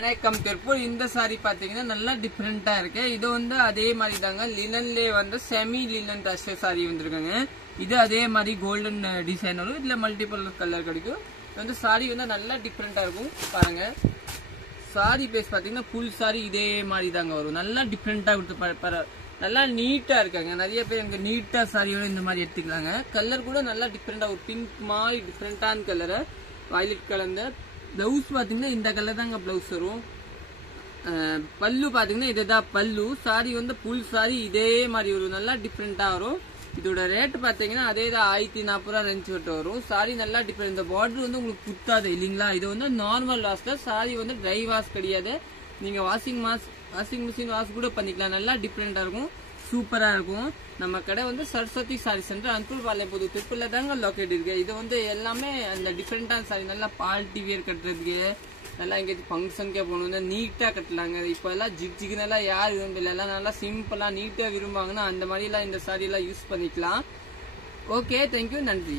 வணக்கம் திருப்பூர். இந்த சாரி பாத்தீங்கன்னா நல்லா டிஃப்ரெண்டா இருக்கு. இது வந்து அதே மாதிரி தாங்க, லினன்லே வந்து செமி லினன் டச் சாரி வந்துருக்காங்க. இது அதே மாதிரி கோல்டன் டிசைன் வரும். இதுல மல்டிபிள் கலர் கிடைக்கும். வந்து சாரி வந்து நல்லா டிஃப்ரெண்டா இருக்கும். பாருங்க, சாரி பேஸ் பாத்தீங்கன்னா ஃபுல் சாரி இதே மாதிரி தாங்க வரும். நல்லா டிஃப்ரெண்டா கொடுத்து நல்லா நீட்டா இருக்காங்க. நிறைய பேர் எனக்கு நீட்டா சாரியோட இந்த மாதிரி எடுத்துக்கலாங்க. கலர் கூட நல்லா டிஃப்ரெண்டா ஒரு பிங்க் மாதிரி டிஃப்ரெண்டான கலரு, வயலட் கலந்த. பிளவுஸ் பாத்தீங்கன்னா இந்த கலர் தாங்க பிளவுஸ் வரும். பல்லு பாத்தீங்கன்னா இதுதான் பல்லு. சாரி வந்து ஃபுல் சாரி இதே மாதிரி வரும். நல்லா டிஃப்ரெண்டா வரும். இதோட ரேட் பாத்தீங்கன்னா அதே தான் 1040 ரூபா ரேஞ்ச் விட்டு வரும். சாரி நல்லா டிஃப்ரெண்ட். இந்த பார்டர் வந்து உங்களுக்கு குத்தாது இல்லைங்களா. இது வந்து நார்மல் வாஷ் தான். சாரி வந்து ட்ரை வாஷ் கிடையாது. நீங்க வாஷிங் மிஷின் வாஷ் கூட பண்ணிக்கலாம். நல்லா டிஃப்ரெண்டா இருக்கும், சூப்பரா இருக்கும். நம்ம கடை வந்து சரஸ்வதி சாரி சென்டர், அன்பூர் பாளையம்புது திருப்பூர்ல தாங்க லொக்கேட் இருக்கு. இது வந்து எல்லாமே அந்த டிஃப்ரெண்டான சாரி, நல்லா பார்ட்டி வியர் கட்டுறதுக்கு, நல்லா எங்கேயாச்சும் ஃபங்க்ஷனுக்கே போகணும் நீட்டா கட்டலாங்க. இப்போ எல்லாம் ஜிக்னு எல்லாம் யார் விரும்பல, எல்லாம் நல்லா சிம்பிளா நீட்டா விரும்புவாங்கன்னா அந்த மாதிரி எல்லாம் இந்த சாரி எல்லாம் யூஸ் பண்ணிக்கலாம். ஓகே, தேங்க்யூ, நன்றி.